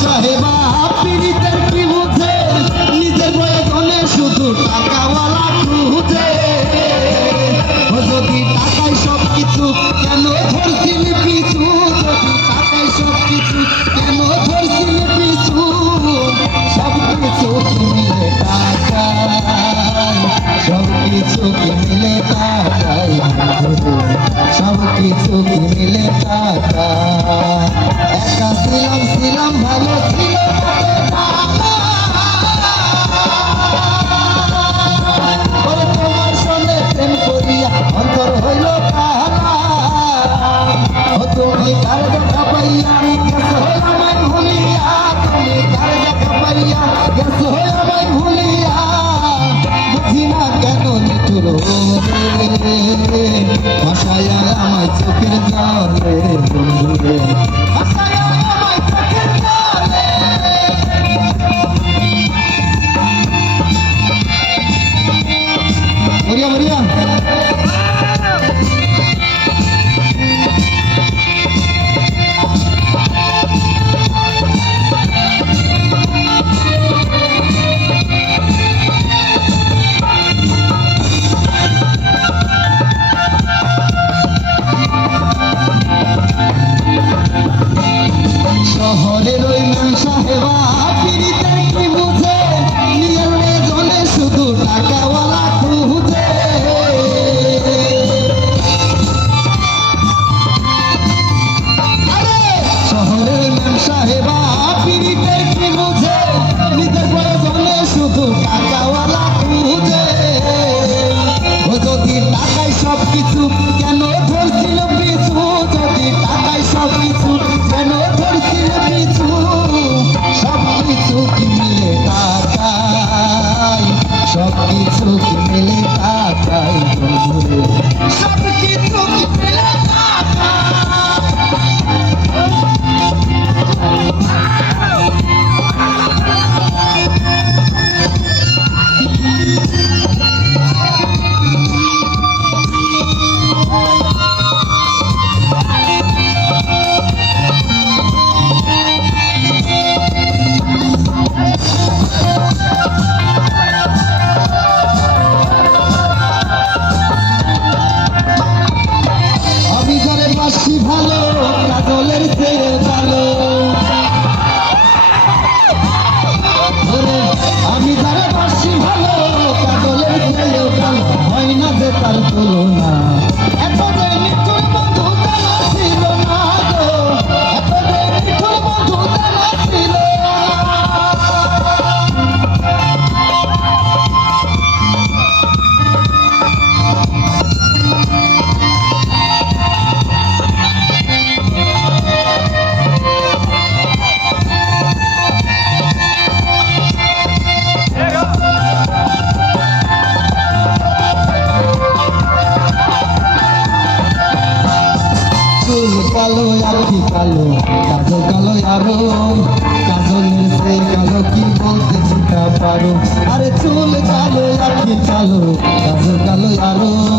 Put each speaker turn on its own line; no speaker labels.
সাহেবা পীড়িতের কি বুঝে? নিজের প্রয়োজনে শুধু টাকাওয়ালা খুঁজে। টাকায় সব কিছু কেন ধরছিলি পিছু? যদি টাকায় সব কিছু কেন ধরছিলি পিছু? সব কিছু কিনলে টাকায় সব কিছু কিনলে টাকায় সব কিছু কিনলে টাকা। একা ছিলাম ছিলাম ভালো ছিল তোমার সঙ্গে প্রেম করিয়া অন্তর হইল তুমি কার দেখা পাইয়া? গেছো আমায় ভুলিয়া তুমি কার দেখা পাইয়া? গেছো আমায় ভুলিয়া María, María. সব কিছু কালো, কাজল কালো আরও কাজলের সে কালো, কি বলতে চিন্তা পারো? আরে চুল কালো আখি কালো, কাজল কালো আরও।